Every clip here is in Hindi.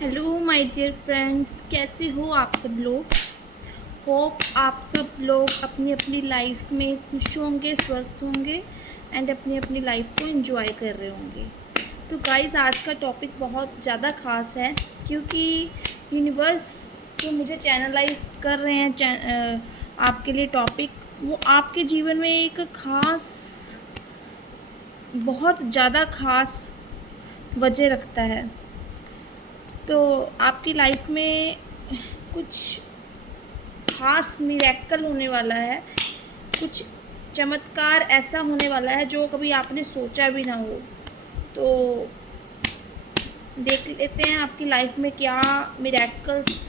हेलो माय डियर फ्रेंड्स, कैसे हो आप सब लोग। होप आप सब लोग अपनी अपनी लाइफ में खुश होंगे, स्वस्थ होंगे एंड अपनी अपनी लाइफ को एंजॉय कर रहे होंगे। तो गाइस, आज का टॉपिक बहुत ज़्यादा ख़ास है क्योंकि यूनिवर्स जो मुझे चैनलाइज कर रहे हैं आपके लिए टॉपिक, वो आपके जीवन में एक ख़ास, बहुत ज़्यादा ख़ास वजह रखता है। तो आपकी लाइफ में कुछ ख़ास मिरेकल होने वाला है, कुछ चमत्कार ऐसा होने वाला है जो कभी आपने सोचा भी ना हो। तो देख लेते हैं आपकी लाइफ में क्या मिरेकल्स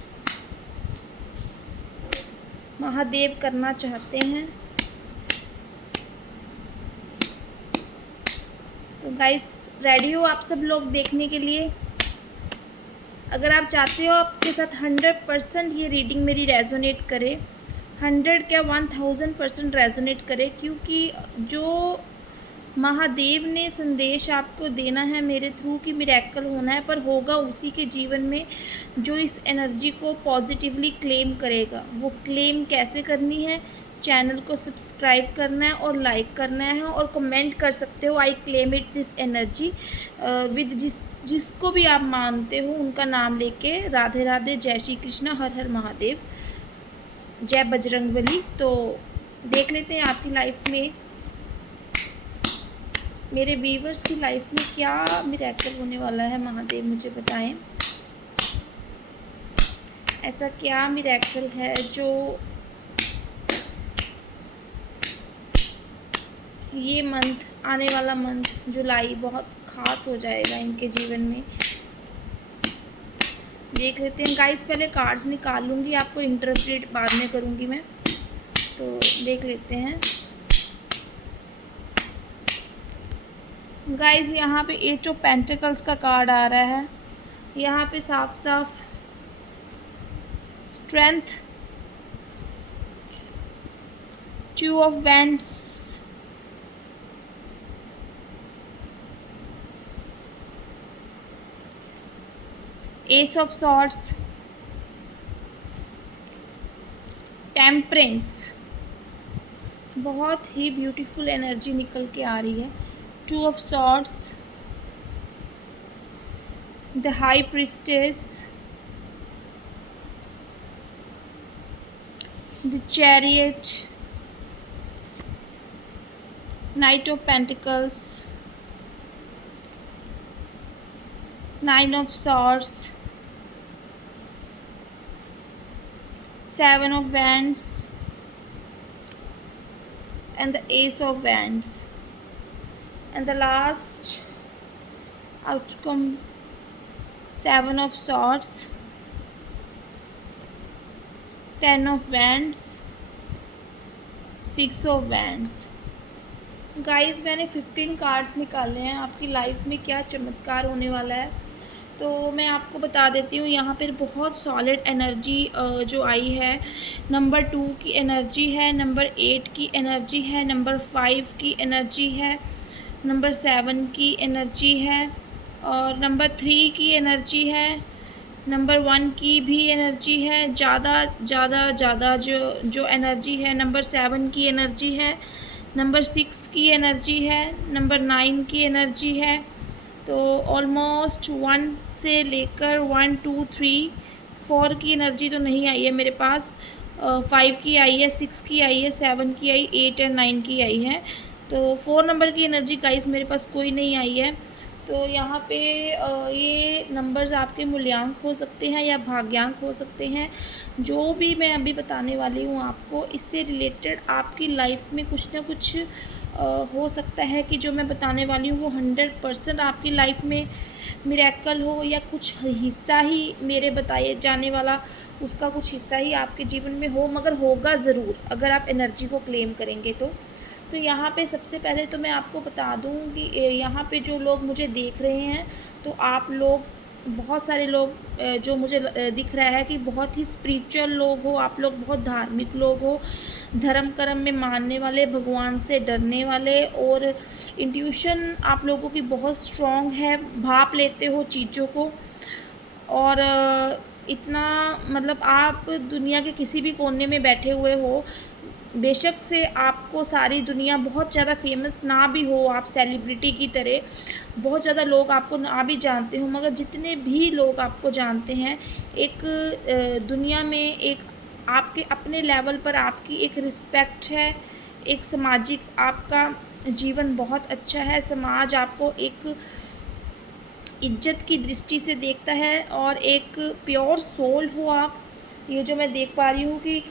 महादेव करना चाहते हैं। तो गाइस, रेडी हो आप सब लोग देखने के लिए। अगर आप चाहते हो आपके साथ 100% ये रीडिंग मेरी रेजोनेट करे, 100 क्या 1000% रेजोनेट करे, क्योंकि जो महादेव ने संदेश आपको देना है मेरे थ्रू कि मिरेकल होना है, पर होगा उसी के जीवन में जो इस एनर्जी को पॉजिटिवली क्लेम करेगा। वो क्लेम कैसे करनी है? चैनल को सब्सक्राइब करना है और लाइक करना है और कमेंट कर सकते हो I claim it this energy with जिसको भी आप मानते हो उनका नाम लेके। राधे राधे, जय श्री कृष्णा, हर हर महादेव, जय बजरंगबली। तो देख लेते हैं आपकी लाइफ में, मेरे व्यूवर्स की लाइफ में क्या मिरेकल होने वाला है। महादेव मुझे बताएं, ऐसा क्या मिरेकल है जो ये मंथ, आने वाला मंथ जुलाई, बहुत ख़ास हो जाएगा इनके जीवन में। देख लेते हैं गाइस। पहले कार्ड्स निकाल लूँगी, आपको इंटरप्रेट बाद में करूँगी मैं। तो देख लेते हैं गाइस। यहाँ पे 8 ऑफ पेंटिकल्स का कार्ड आ रहा है। यहाँ पे साफ साफ strength, 2 of wands, S of swords, temperance. बहुत ही ब्यूटीफुल एनर्जी निकल के आ रही है। 2 of swords, the high priestess, the chariot, night of pentacles, 9 of swords, 7 of wands and the ace of wands, and the last outcome 7 of swords, 10 of wands, 6 of wands। Guys, मैंने 15 कार्ड्स निकाले हैं। आपकी लाइफ में क्या चमत्कार होने वाला है तो मैं आपको बता देती हूँ। यहाँ पर बहुत सॉलिड एनर्जी जो आई है, नंबर 2 की एनर्जी है, नंबर 8 की एनर्जी है, नंबर 5 की एनर्जी है, नंबर 7 की एनर्जी है और नंबर 3 की एनर्जी है, नंबर 1 की भी एनर्जी है। ज़्यादा जो एनर्जी है, नंबर 7 की एनर्जी है, नंबर 6 की एनर्जी है, नंबर 9 की एनर्जी है। तो ऑलमोस्ट 1 से लेकर 1 2 3 4 की एनर्जी तो नहीं आई है मेरे पास। 5 की आई है, 6 की आई है, 7 की आई, 8 एंड 9 की आई है। तो 4 नंबर की एनर्जी गाइस मेरे पास कोई नहीं आई है। तो यहाँ पे ये नंबर्स आपके मूल्यांक हो सकते हैं या भाग्यांक हो सकते हैं। जो भी मैं अभी बताने वाली हूँ आपको, इससे रिलेटेड आपकी लाइफ में कुछ ना कुछ हो सकता है कि जो मैं बताने वाली हूँ वो 100% आपकी लाइफ में मिरेकल हो, या कुछ हिस्सा ही मेरे बताए जाने वाला उसका कुछ हिस्सा ही आपके जीवन में हो, मगर होगा ज़रूर अगर आप एनर्जी को क्लेम करेंगे तो यहाँ पे सबसे पहले तो मैं आपको बता दूँ कि यहाँ पे जो लोग मुझे देख रहे हैं, तो आप लोग, बहुत सारे लोग जो मुझे दिख रहा है कि बहुत ही स्पिरिचुअल लोग हो, आप लोग बहुत धार्मिक लोग हो, धर्म कर्म में मानने वाले, भगवान से डरने वाले, और इंट्यूशन आप लोगों की बहुत स्ट्रॉन्ग है, भाप लेते हो चीज़ों को। और इतना मतलब आप दुनिया के किसी भी कोने में बैठे हुए हो, बेशक से आपको सारी दुनिया बहुत ज़्यादा फ़ेमस ना भी हो, आप सेलिब्रिटी की तरह, बहुत ज़्यादा लोग आपको ना भी जानते हों, मगर जितने भी लोग आपको जानते हैं, एक दुनिया में एक आपके अपने लेवल पर आपकी एक रिस्पेक्ट है, एक सामाजिक आपका जीवन बहुत अच्छा है, समाज आपको एक इज्जत की दृष्टि से देखता है और एक प्योर सोल हो आप। ये जो मैं देख पा रही हूँ कि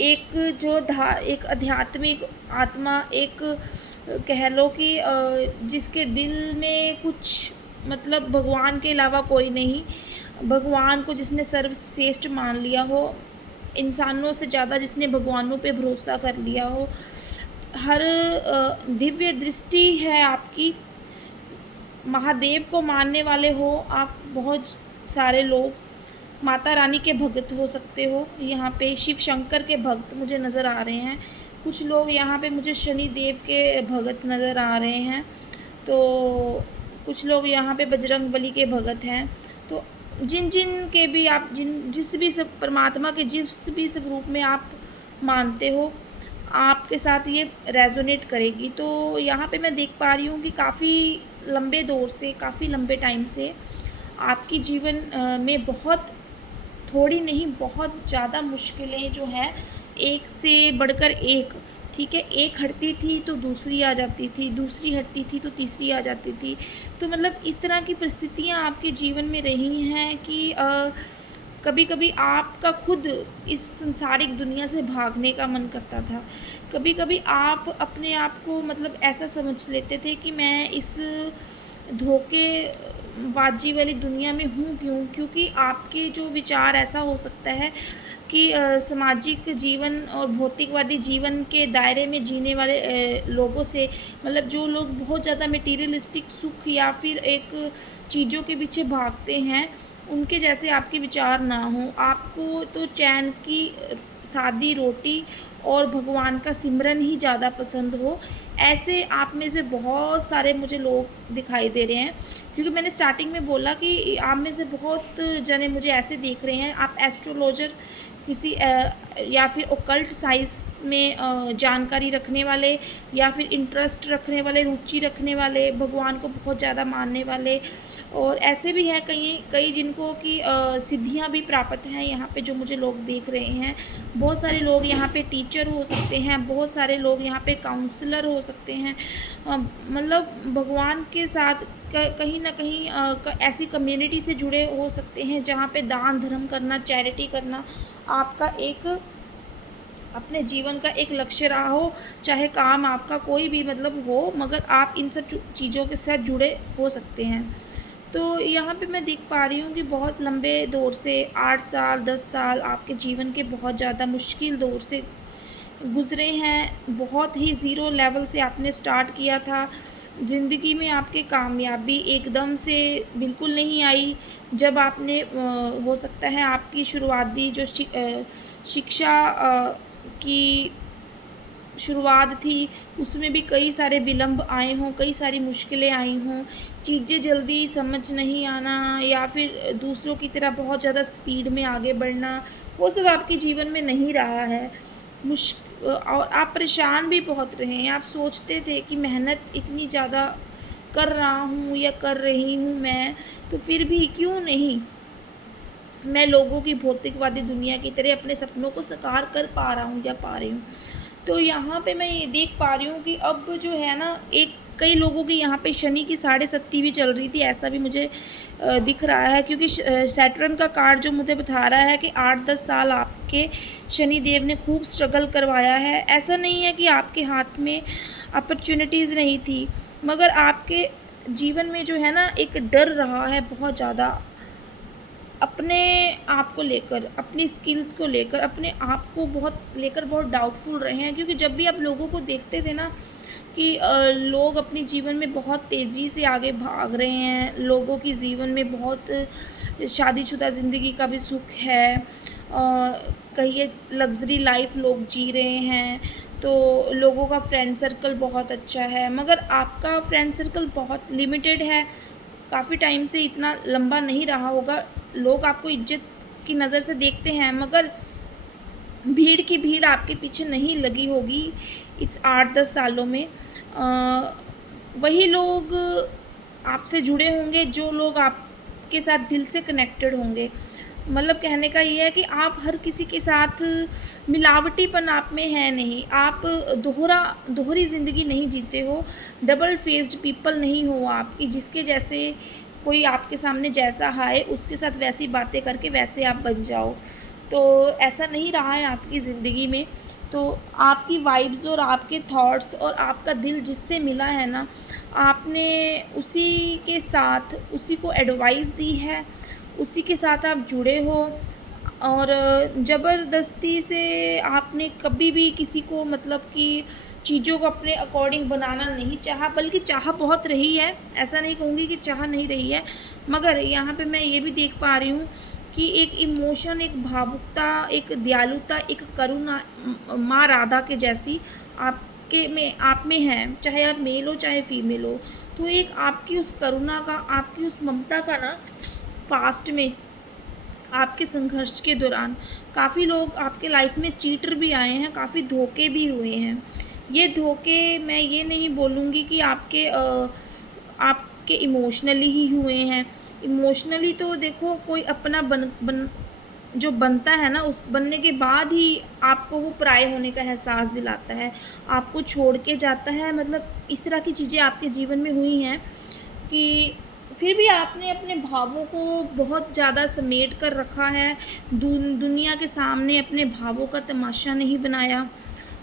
एक जो एक आध्यात्मिक आत्मा, एक कह लो कि जिसके दिल में कुछ मतलब भगवान के अलावा कोई नहीं, भगवान को जिसने सर्वश्रेष्ठ मान लिया हो, इंसानों से ज़्यादा जिसने भगवानों पे भरोसा कर लिया हो, हर दिव्य दृष्टि है आपकी, महादेव को मानने वाले हो आप, बहुत सारे लोग माता रानी के भक्त हो सकते हो, यहाँ पे शिव शंकर के भक्त मुझे नज़र आ रहे हैं, कुछ लोग यहाँ पे मुझे शनि देव के भगत नज़र आ रहे हैं, तो कुछ लोग यहाँ पे बजरंगबली के भगत हैं। तो जिन जिन के भी आप जिस भी सब परमात्मा के जिस भी स्वरूप में आप मानते हो, आपके साथ ये रेज़ोनेट करेगी। तो यहाँ पे मैं देख पा रही हूँ कि काफ़ी लंबे दौर से, काफ़ी लंबे टाइम से आपकी जीवन में बहुत थोड़ी नहीं, बहुत ज़्यादा मुश्किलें जो हैं, एक से बढ़कर एक, ठीक है? एक हटती थी तो दूसरी आ जाती थी, दूसरी हटती थी तो तीसरी आ जाती थी। तो मतलब इस तरह की परिस्थितियाँ आपके जीवन में रही हैं कि कभी-कभी आपका खुद इस सांसारिक दुनिया से भागने का मन करता था। कभी-कभी आप अपने आप को मतलब ऐसा समझ लेते थे कि मैं इस धोखेबाज़ी वाली दुनिया में हूँ क्यों? क्योंकि आपके जो विचार ऐसा हो सकता है कि सामाजिक जीवन और भौतिकवादी जीवन के दायरे में जीने वाले लोगों से, मतलब जो लोग बहुत ज़्यादा मटीरियलिस्टिक सुख या फिर एक चीज़ों के पीछे भागते हैं, उनके जैसे आपके विचार ना हों। आपको तो चैन की सादी रोटी और भगवान का सिमरन ही ज़्यादा पसंद हो। ऐसे आप में से बहुत सारे मुझे लोग दिखाई दे रहे हैं, क्योंकि मैंने स्टार्टिंग में बोला कि आप में से बहुत जने मुझे ऐसे देख रहे हैं, आप एस्ट्रोलॉजर किसी या फिर ओकल्ट साइंस में जानकारी रखने वाले, या फिर इंटरेस्ट रखने वाले, रुचि रखने वाले, भगवान को बहुत ज़्यादा मानने वाले, और ऐसे भी हैं कई कई जिनको कि सिद्धियाँ भी प्राप्त हैं यहाँ पे जो मुझे लोग देख रहे हैं। बहुत सारे लोग यहाँ पे टीचर हो सकते हैं, बहुत सारे लोग यहाँ पे काउंसलर हो सकते हैं, मतलब भगवान के साथ कहीं न कहीं ऐसी कम्युनिटी से जुड़े हो सकते हैं जहाँ पे दान धर्म करना, चैरिटी करना आपका एक अपने जीवन का एक लक्ष्य रहा हो, चाहे काम आपका कोई भी मतलब हो, मगर आप इन सब चीज़ों के साथ जुड़े हो सकते हैं। तो यहाँ पे मैं देख पा रही हूँ कि बहुत लंबे दौर से 8 साल, 10 साल आपके जीवन के बहुत ज़्यादा मुश्किल दौर से गुज़रे हैं। बहुत ही ज़ीरो लेवल से आपने स्टार्ट किया था। ज़िंदगी में आपके कामयाबी एकदम से बिल्कुल नहीं आई। जब आपने हो सकता है आपकी शुरुआती जो शिक्षा की शुरुआत थी, उसमें भी कई सारे विलम्ब आए हों, कई सारी मुश्किलें आई हों, चीज़ें जल्दी समझ नहीं आना, या फिर दूसरों की तरह बहुत ज़्यादा स्पीड में आगे बढ़ना, वो सब आपके जीवन में नहीं रहा है। और आप परेशान भी बहुत रहे हैं। आप सोचते थे कि मेहनत इतनी ज़्यादा कर रहा हूँ या कर रही हूँ मैं, तो फिर भी क्यों नहीं मैं लोगों की भौतिकवादी दुनिया की तरह अपने सपनों को साकार कर पा रहा हूँ या पा रही हूँ। तो यहाँ पे मैं ये देख पा रही हूँ कि अब जो है ना, एक कई लोगों की यहाँ पे शनि की 7.5 भी चल रही थी, ऐसा भी मुझे दिख रहा है, क्योंकि सैटर्न का कार्ड जो मुझे बता रहा है कि 8-10 साल आपके शनि देव ने खूब स्ट्रगल करवाया है। ऐसा नहीं है कि आपके हाथ में अपॉर्चुनिटीज़ नहीं थी, मगर आपके जीवन में जो है ना एक डर रहा है बहुत ज़्यादा, अपने आप को लेकर, अपनी स्किल्स को लेकर, अपने आप को बहुत लेकर बहुत डाउटफुल रहे हैं, क्योंकि जब भी आप लोगों को देखते थे ना कि लोग अपने जीवन में बहुत तेज़ी से आगे भाग रहे हैं, लोगों की जीवन में बहुत शादीशुदा ज़िंदगी का भी सुख है, कहिए लग्ज़री लाइफ लोग जी रहे हैं, तो लोगों का फ्रेंड सर्कल बहुत अच्छा है, मगर आपका फ्रेंड सर्कल बहुत लिमिटेड है, काफ़ी टाइम से इतना लंबा नहीं रहा होगा। लोग आपको इज्जत की नज़र से देखते हैं, मगर भीड़ की भीड़ आपके पीछे नहीं लगी होगी इस 8-10 सालों में। वही लोग आपसे जुड़े होंगे जो लोग आपके साथ दिल से कनेक्टेड होंगे। मतलब कहने का ये है कि आप हर किसी के साथ मिलावटीपन आप में है नहीं। आप दोहरी ज़िंदगी नहीं जीते हो, डबल फेस्ड पीपल नहीं हो आप कि जिसके जैसे कोई आपके सामने जैसा आए उसके साथ वैसी बातें करके वैसे आप बन जाओ। तो ऐसा नहीं रहा है आपकी ज़िंदगी में। तो आपकी वाइब्स और आपके थॉट्स और आपका दिल जिससे मिला है ना, आपने उसी के साथ उसी को एडवाइस दी है, उसी के साथ आप जुड़े हो। और ज़बरदस्ती से आपने कभी भी किसी को मतलब कि चीज़ों को अपने अकॉर्डिंग बनाना नहीं चाहा, बल्कि चाह बहुत रही है, ऐसा नहीं कहूँगी कि चाह नहीं रही है। मगर यहाँ पे मैं ये भी देख पा रही हूँ कि एक इमोशन, एक भावुकता, एक दयालुता, एक करुणा माँ राधा के जैसी आप में है, चाहे आप मेल हो चाहे फीमेल हो। तो एक आपकी उस करुणा का, आपकी उस ममता का ना, पास्ट में आपके संघर्ष के दौरान काफ़ी लोग आपके लाइफ में चीटर भी आए हैं, काफ़ी धोखे भी हुए हैं। ये धोखे मैं ये नहीं बोलूँगी कि आपके इमोशनली ही हुए हैं। इमोशनली तो देखो कोई अपना बन जो बनता है ना, उस बनने के बाद ही आपको वो पराये होने का एहसास दिलाता है, आपको छोड़ के जाता है। मतलब इस तरह की चीज़ें आपके जीवन में हुई हैं कि फिर भी आपने अपने भावों को बहुत ज़्यादा समेट कर रखा है। दुनिया के सामने अपने भावों का तमाशा नहीं बनाया।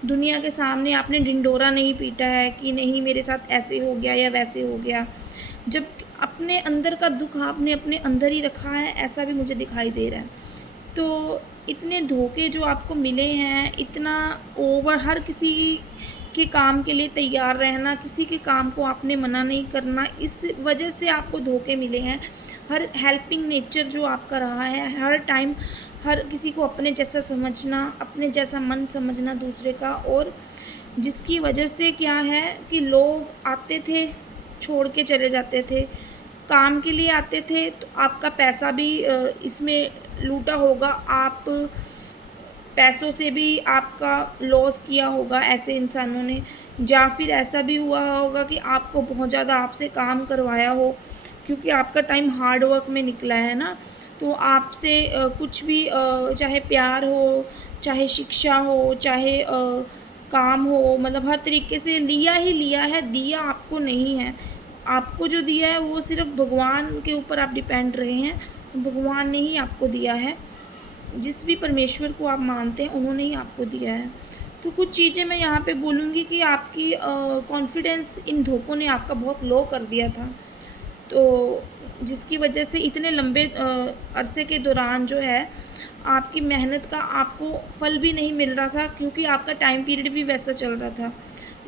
दुनिया के सामने आपने ढिंढोरा नहीं पीटा है कि नहीं मेरे साथ ऐसे हो गया या वैसे हो गया। जब अपने अंदर का दुःख आपने अपने अंदर ही रखा है, ऐसा भी मुझे दिखाई दे रहा है। तो इतने धोखे जो आपको मिले हैं, इतना ओवर हर किसी के काम के लिए तैयार रहना, किसी के काम को आपने मना नहीं करना, इस वजह से आपको धोखे मिले हैं। हर हेल्पिंग नेचर जो आपका रहा है, हर टाइम हर किसी को अपने जैसा समझना, अपने जैसा मन समझना दूसरे का, और जिसकी वजह से क्या है कि लोग आते थे, छोड़ के चले जाते थे। काम के लिए आते थे तो आपका पैसा भी इसमें लूटा होगा, आप पैसों से भी आपका लॉस किया होगा ऐसे इंसानों ने, या फिर ऐसा भी हुआ होगा कि आपको बहुत ज़्यादा आपसे काम करवाया हो, क्योंकि आपका टाइम हार्ड वर्क में निकला है ना। तो आपसे कुछ भी चाहे प्यार हो, चाहे शिक्षा हो, चाहे काम हो, मतलब हर तरीके से लिया ही लिया है, दिया आपको नहीं है। आपको जो दिया है वो सिर्फ़ भगवान के ऊपर आप डिपेंड रहे हैं, भगवान ने ही आपको दिया है। जिस भी परमेश्वर को आप मानते हैं उन्होंने ही आपको दिया है। तो कुछ चीज़ें मैं यहाँ पे बोलूँगी कि आपकी कॉन्फिडेंस इन धोखों ने आपका बहुत लो कर दिया था। तो जिसकी वजह से इतने लंबे अरसे के दौरान जो है आपकी मेहनत का आपको फल भी नहीं मिल रहा था, क्योंकि आपका टाइम पीरियड भी वैसा चल रहा था।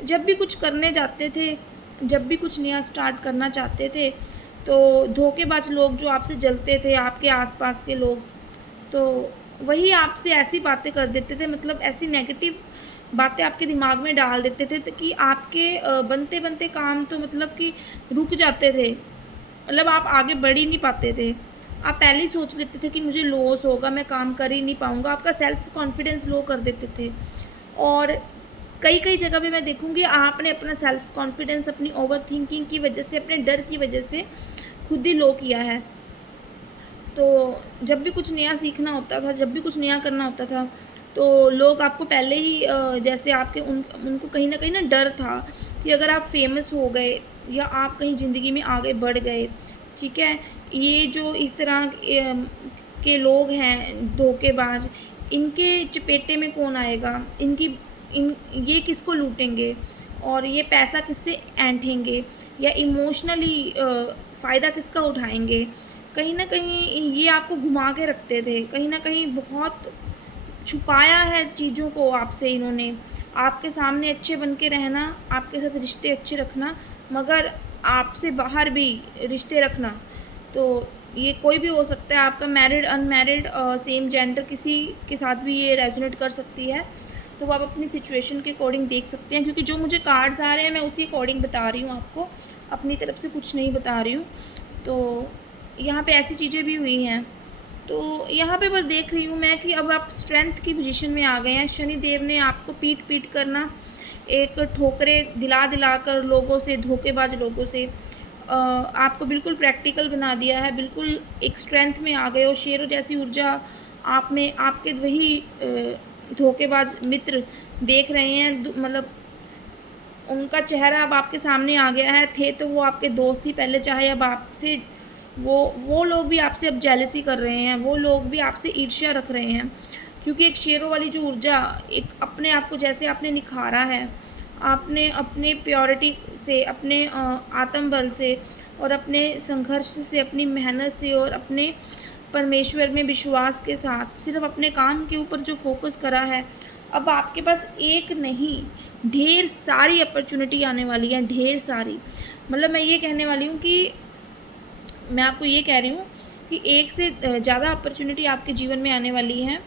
जब भी कुछ करने जाते थे, जब भी कुछ नया स्टार्ट करना चाहते थे, तो धोखेबाज लोग जो आपसे जलते थे, आपके आस-पास के लोग, तो वही आपसे ऐसी बातें कर देते थे, मतलब ऐसी नेगेटिव बातें आपके दिमाग में डाल देते थे कि आपके बनते-बनते काम तो मतलब कि रुक जाते थे। मतलब आप आगे बढ़ ही नहीं पाते थे। आप पहले ही सोच लेते थे कि मुझे लॉस होगा, मैं काम कर ही नहीं पाऊँगा। आपका सेल्फ कॉन्फिडेंस लो कर देते थे। और कई-कई जगह पे मैं देखूँगी आपने अपना सेल्फ कॉन्फिडेंस अपनी ओवरथिंकिंग की वजह से, अपने डर की वजह से खुद ही लो किया है। तो जब भी कुछ नया सीखना होता था, जब भी कुछ नया करना होता था, तो लोग आपको पहले ही जैसे आपके उनको कहीं न कहीं ना डर था कि अगर आप फ़ेमस हो गए या आप कहीं ज़िंदगी में आगे बढ़ गए, ठीक है? ये जो इस तरह के लोग हैं धोखेबाज, इनके चपेटे में कौन आएगा? ये किसको लूटेंगे? और ये पैसा किससे ऐंठेंगे? या इमोशनली फ़ायदा किसका उठाएँगे? कहीं न कहीं ये आपको घुमा के रखते थे, कहीं न कहीं बहुत छुपाया है चीज़ों को आपसे इन्होंने। आपके सामने अच्छे बन के रहना, आपके साथ रिश्ते अच्छे रखना, मगर आपसे बाहर भी रिश्ते रखना। तो ये कोई भी हो सकता है, आपका मैरिड, अनमैरिड, सेम जेंडर किसी के साथ भी ये रेज़ोनेट कर सकती है। तो वो आप अपनी सिचुएशन के अकॉर्डिंग देख सकते हैं, क्योंकि जो मुझे कार्ड्स आ रहे हैं मैं उसी अकॉर्डिंग बता रही हूँ आपको, अपनी तरफ से कुछ नहीं बता रही हूँ। तो यहाँ पे ऐसी चीज़ें भी हुई हैं। तो यहाँ पे बस देख रही हूँ मैं कि अब आप स्ट्रेंथ की पोजीशन में आ गए हैं। शनि देव ने आपको पीट करना, एक ठोकरें दिला दिला कर लोगों से, धोखेबाज लोगों से आपको बिल्कुल प्रैक्टिकल बना दिया है। बिल्कुल एक स्ट्रेंथ में आ गए हो, शेरों जैसी ऊर्जा आप में, आपके वही धोखेबाज मित्र देख रहे हैं, मतलब उनका चेहरा अब आपके सामने आ गया है। थे तो वो आपके दोस्त ही पहले, चाहे अब आपसे वो लोग भी आपसे अब जेलसी कर रहे हैं, वो लोग भी आपसे ईर्ष्या रख रहे हैं, क्योंकि एक शेरों वाली जो ऊर्जा, एक अपने आप को जैसे आपने निखारा है, आपने अपने प्योरिटी से, अपने आत्मबल से और अपने संघर्ष से, अपनी मेहनत से और अपने परमेश्वर में विश्वास के साथ सिर्फ अपने काम के ऊपर जो फोकस करा है, अब आपके पास एक नहीं ढेर सारी अपॉर्चुनिटी आने वाली है, ढेर सारी। मतलब मैं ये कहने वाली हूँ कि मैं आपको ये कह रही हूँ कि एक से ज़्यादा अपॉर्चुनिटी आपके जीवन में आने वाली हैं।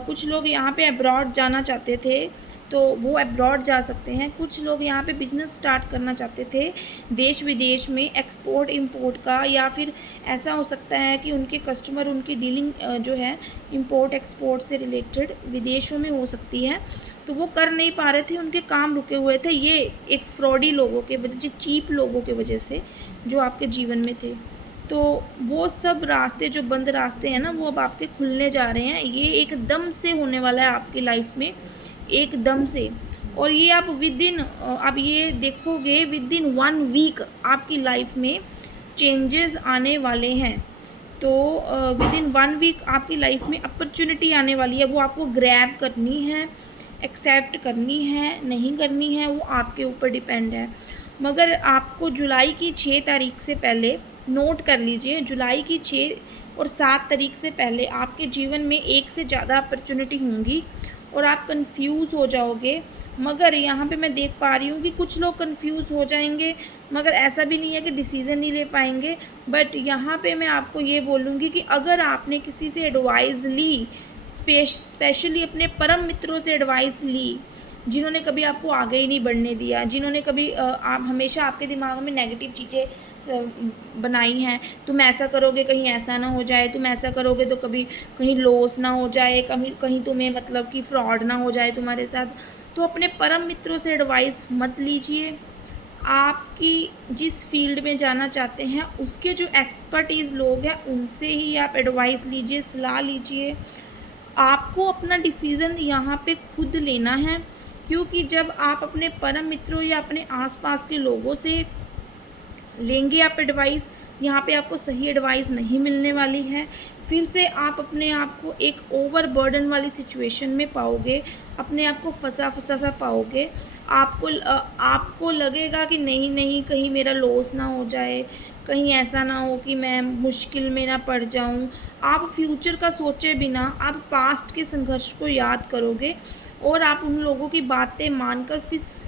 कुछ लोग यहाँ पे अब्रॉड जाना चाहते थे तो वो अब्रॉड जा सकते हैं। कुछ लोग यहाँ पे बिज़नेस स्टार्ट करना चाहते थे देश विदेश में, एक्सपोर्ट इंपोर्ट का, या फिर ऐसा हो सकता है कि उनके कस्टमर, उनकी डीलिंग जो है इंपोर्ट एक्सपोर्ट से रिलेटेड विदेशों में हो सकती है, तो वो कर नहीं पा रहे थे, उनके काम रुके हुए थे। ये एक फ्रॉडी लोगों के वजह, चीप लोगों के वजह से जो आपके जीवन में थे। तो वो सब रास्ते, जो बंद रास्ते हैं ना, वो अब आपके खुलने जा रहे हैं। ये एकदम से होने वाला है आपकी लाइफ में, एकदम से। और ये आप आप ये देखोगे विदिन 1 वीक आपकी लाइफ में चेंजेस आने वाले हैं। तो विदिन 1 वीक आपकी लाइफ में अपॉर्चुनिटी आने वाली है, वो आपको ग्रैब करनी है, एक्सेप्ट करनी है, नहीं करनी है, वो आपके ऊपर डिपेंड है। मगर आपको जुलाई की 6 तारीख से पहले, नोट कर लीजिए, जुलाई की 6 और 7 तारीख से पहले आपके जीवन में एक से ज़्यादा अपॉर्चुनिटी होंगी और आप कंफ्यूज हो जाओगे। मगर यहाँ पे मैं देख पा रही हूँ कि कुछ लोग कंफ्यूज हो जाएंगे, मगर ऐसा भी नहीं है कि डिसीज़न नहीं ले पाएंगे। बट यहाँ पे मैं आपको ये बोलूँगी कि अगर आपने किसी से एडवाइस ली, स्पेशली अपने परम मित्रों से एडवाइस ली, जिन्होंने कभी आपको आगे ही नहीं बढ़ने दिया, जिन्होंने कभी आप हमेशा आपके दिमाग में नेगेटिव चीज़ें बनाई हैं, तुम ऐसा करोगे कहीं ऐसा ना हो जाए, तुम ऐसा करोगे तो कभी कहीं लॉस ना हो जाए, कहीं कहीं तुम्हें मतलब कि फ्रॉड ना हो जाए तुम्हारे साथ, तो अपने परम मित्रों से एडवाइस मत लीजिए। आपकी जिस फील्ड में जाना चाहते हैं उसके जो एक्सपर्टीज़ लोग हैं उनसे ही आप एडवाइस लीजिए, सलाह लीजिए। आपको अपना डिसीज़न यहाँ पे खुद लेना है, क्योंकि जब आप अपने परम मित्रों या अपने आसपास के लोगों से लेंगे आप एडवाइस, यहाँ पे आपको सही एडवाइस नहीं मिलने वाली है। फिर से आप अपने आप को एक ओवर बर्डन वाली सिचुएशन में पाओगे, अपने आप को फंसा सा पाओगे। आपको लगेगा कि नहीं नहीं, कहीं मेरा लॉस ना हो जाए, कहीं ऐसा ना हो कि मैं मुश्किल में ना पड़ जाऊँ। आप फ्यूचर का सोचे बिना आप पास्ट के संघर्ष को याद करोगे और आप उन लोगों की बातें मानकर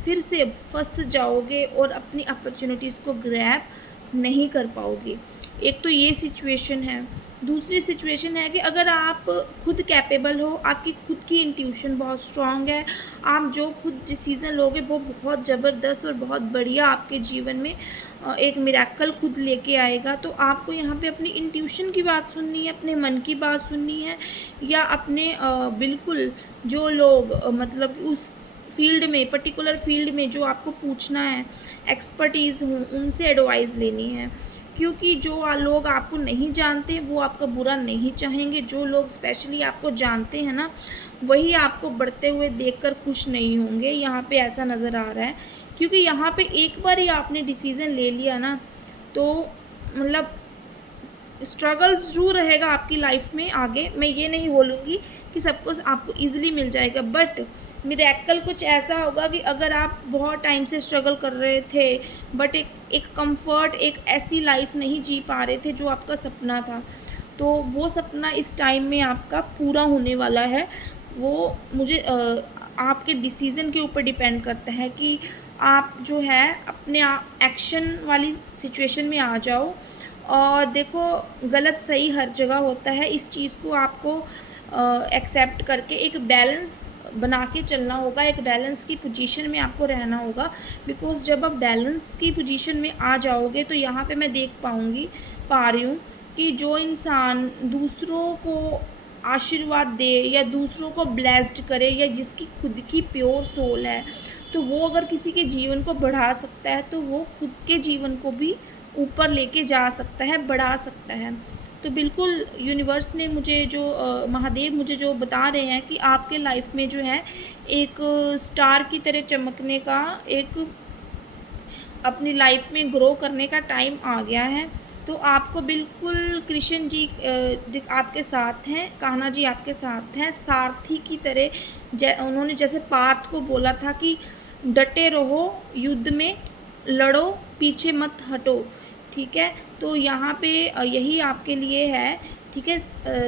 फिर से फंस जाओगे और अपनी अपॉर्चुनिटीज़ को ग्रैब नहीं कर पाओगे। एक तो ये सिचुएशन है। दूसरी सिचुएशन है कि अगर आप खुद कैपेबल हो, आपकी खुद की इंट्यूशन बहुत स्ट्रॉन्ग है, आप जो खुद डिसीज़न लोगे वो बहुत ज़बरदस्त और बहुत बढ़िया आपके जीवन में एक मिरेकल खुद लेके आएगा। तो आपको यहाँ पे अपनी इंट्यूशन की बात सुननी है, अपने मन की बात सुननी है, या अपने बिल्कुल जो लोग मतलब उस फील्ड में, पर्टिकुलर फील्ड में जो आपको पूछना है, एक्सपर्टीज़ हो, उनसे एडवाइस लेनी है। क्योंकि जो लोग आपको नहीं जानते वो आपका बुरा नहीं चाहेंगे, जो लोग स्पेशली आपको जानते हैं ना, वही आपको बढ़ते हुए देखकर खुश नहीं होंगे। यहाँ पे ऐसा नज़र आ रहा है, क्योंकि यहाँ पे एक बार ही आपने डिसीज़न ले लिया ना, तो मतलब स्ट्रगल्स ज़रूर रहेगा आपकी लाइफ में आगे। मैं ये नहीं बोलूँगी कि सब कुछ आपको ईज़िली मिल जाएगा, बट मिरेकल कुछ ऐसा होगा कि अगर आप बहुत टाइम से स्ट्रगल कर रहे थे बट एक कंफर्ट, एक ऐसी लाइफ नहीं जी पा रहे थे जो आपका सपना था, तो वो सपना इस टाइम में आपका पूरा होने वाला है। वो मुझे आपके डिसीज़न के ऊपर डिपेंड करता है कि आप जो है अपने एक्शन वाली सिचुएशन में आ जाओ। और देखो, गलत सही हर जगह होता है, इस चीज़ को आपको एक्सेप्ट करके एक बैलेंस बना के चलना होगा, एक बैलेंस की पोजीशन में आपको रहना होगा। बिकॉज़ जब आप बैलेंस की पोजीशन में आ जाओगे तो यहाँ पे मैं देख पा रही हूँ कि जो इंसान दूसरों को आशीर्वाद दे या दूसरों को ब्लेस्ड करे या जिसकी खुद की प्योर सोल है, तो वो अगर किसी के जीवन को बढ़ा सकता है तो वो खुद के जीवन को भी ऊपर लेके जा सकता है, बढ़ा सकता है। तो बिल्कुल यूनिवर्स ने मुझे जो महादेव मुझे जो बता रहे हैं कि आपके लाइफ में जो है एक स्टार की तरह चमकने का, एक अपनी लाइफ में ग्रो करने का टाइम आ गया है। तो आपको बिल्कुल कृष्ण जी आपके साथ हैं, कान्हा जी आपके साथ हैं, सारथी की तरह। उन्होंने जैसे पार्थ को बोला था कि डटे रहो, युद्ध में लड़ो, पीछे मत हटो, ठीक है। तो यहाँ पे यही आपके लिए है, ठीक है।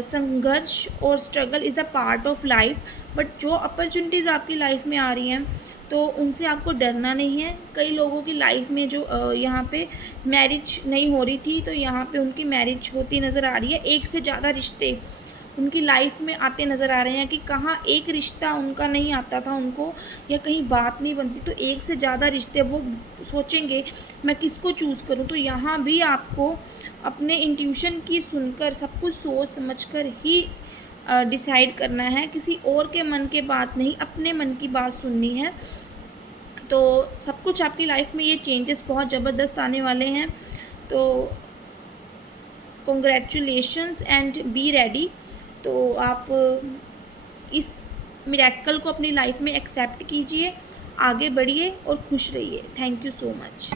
संघर्ष और struggle is the part of life, but जो अपॉर्चुनिटीज़ आपकी लाइफ में आ रही हैं तो उनसे आपको डरना नहीं है। कई लोगों की लाइफ में जो यहाँ पे मैरिज नहीं हो रही थी, तो यहाँ पे उनकी मैरिज होती नज़र आ रही है। एक से ज़्यादा रिश्ते उनकी लाइफ में आते नज़र आ रहे हैं कि कहाँ एक रिश्ता उनका नहीं आता था उनको, या कहीं बात नहीं बनती तो एक से ज़्यादा रिश्ते वो सोचेंगे मैं किसको चूज़ करूँ। तो यहाँ भी आपको अपने इंट्यूशन की सुनकर सब कुछ सोच समझ कर ही डिसाइड करना है, किसी और के मन के बात नहीं, अपने मन की बात सुननी है। तो सब कुछ आपकी लाइफ में ये चेंजेस बहुत ज़बरदस्त आने वाले हैं। तो कॉन्ग्रेचुलेशंस एंड बी रेडी। तो आप इस मिरेकल को अपनी लाइफ में एक्सेप्ट कीजिए, आगे बढ़िए और खुश रहिए। Thank you so much.